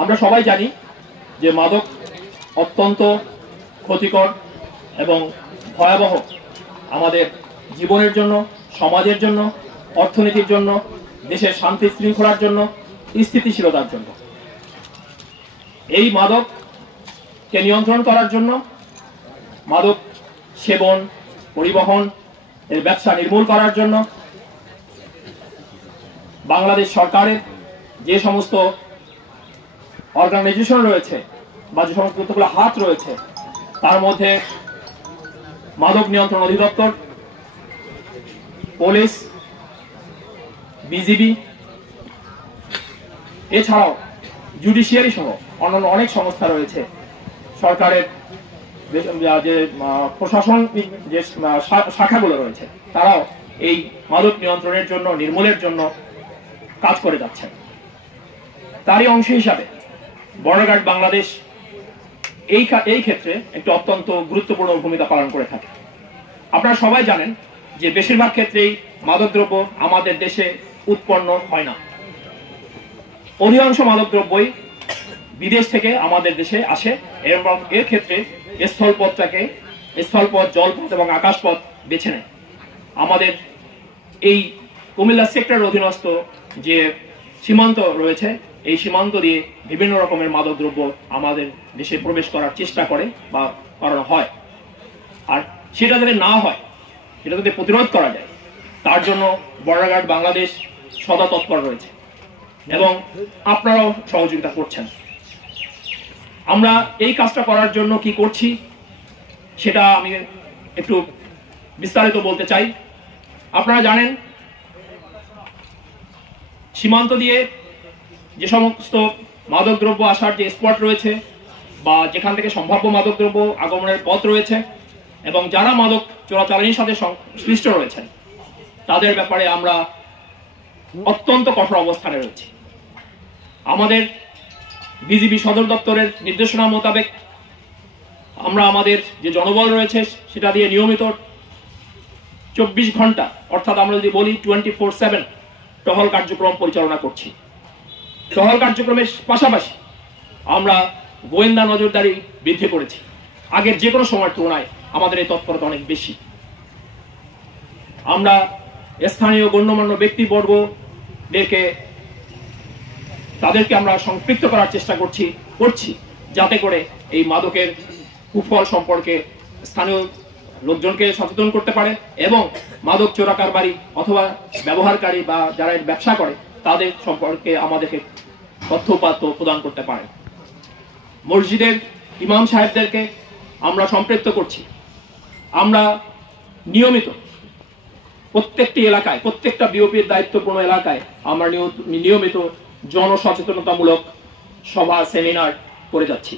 আমরা সবাই জানি যে মাদক অত্যন্ত ক্ষতিকর এবং ভয়াবহ আমাদের জীবনের জন্য, সমাজের জন্য, অর্থনীতির জন্য, দেশের শান্তি শৃঙ্খলার জন্য, স্থিতিশীলতার জন্য। এই মাদককে নিয়ন্ত্রণ করার জন্য, মাদক সেবন, পরিবহন এর ব্যবসা নির্মূল করার জন্য বাংলাদেশ সরকারের যে সমস্ত অর্গানাইজেশন রয়েছে বা যে সমস্ত হাত রয়েছে, তার মধ্যে মাদক নিয়ন্ত্রণ অধিদপ্তর, পুলিশ, বিজিবি, এছাড়াও জুডিশিয়ারি সহ অন্যান্য অনেক সংস্থা রয়েছে। সরকারের যে প্রশাসন যে শাখাগুলো রয়েছে, তারাও এই মাদক নিয়ন্ত্রণের জন্য, নির্মূলের জন্য কাজ করে যাচ্ছে। তারই অংশ হিসাবে বর্ডার গার্ড বাংলাদেশ এই ক্ষেত্রে একটি অত্যন্ত গুরুত্বপূর্ণ ভূমিকা পালন করে থাকে। আপনারা সবাই জানেন যে বেশিরভাগ ক্ষেত্রেই মাদকদ্রব্য আমাদের দেশে উৎপন্ন হয় না। অধিকাংশ মাদকদ্রব্যই বিদেশ থেকে আমাদের দেশে আসে এবং এর ক্ষেত্রে স্থলপথ, জলপথ এবং আকাশপথ বেছে নেয়। আমাদের এই কুমিল্লা সেক্টরের অধীনস্থ যে সীমান্ত রয়েছে, এই সীমান্ত দিয়ে বিভিন্ন রকমের মাদকদ্রব্য আমাদের দেশে প্রবেশ করার চেষ্টা করে বা করানো হয়। আর সেটা যাতে না হয়, সেটা যাতে প্রতিরোধ করা যায়, তার জন্য বর্ডার গার্ড বাংলাদেশ সদা তৎপর রয়েছে এবং আপনারাও সহযোগিতা করছেন। আমরা এই কাজটা করার জন্য কি করছি সেটা আমি একটু বিস্তারিত বলতে চাই। আপনারা জানেন সীমান্ত দিয়ে যে সমস্ত মাদকদ্রব্য আসার যে স্পট রয়েছে বা যেখান থেকে সম্ভাব্য মাদকদ্রব্য আগমনের পথ রয়েছে এবং যারা মাদক চোরাচালানির সাথে সংশ্লিষ্ট রয়েছেন, তাদের ব্যাপারে আমরা অত্যন্ত কঠোর অবস্থানে রয়েছি। আমাদের বিজিবি সদর দপ্তরের নির্দেশনা মোতাবেক আমরা আমাদের যে জনবল রয়েছে সেটা দিয়ে নিয়মিত 24 ঘন্টা, অর্থাৎ আমরা যদি বলি 24/7 টহল কার্যক্রম পরিচালনা করছি। টহল কার্যক্রমের পাশাপাশি আমরা গোয়েন্দা নজরদারি বৃদ্ধি করেছি। আগের যে কোনো সময়ের তুলনায় আমাদের এই তৎপরতা অনেক বেশি। আমরা স্থানীয় গণ্যমান্য তাদেরকে আমরা সম্পৃক্ত করার চেষ্টা করছি যাতে করে এই মাদকের কুফল সম্পর্কে স্থানীয় লোকজনকে সচেতন করতে পারে এবং মাদক চোরাকারবারি অথবা ব্যবহারকারী বা যারা এর ব্যবসা করে তাদের সম্পর্কে আমাদেরকে তথ্য প্রদান করতে পারে। মসজিদের ইমাম সাহেবদেরকে আমরা সম্পৃক্ত করছি। আমরা নিয়মিত প্রত্যেকটি এলাকায়, প্রত্যেকটা বিওপির দায়িত্বপূর্ণ এলাকায় আমরা নিয়মিত জনসচেতনতামূলক সভা, সেমিনার করে যাচ্ছি।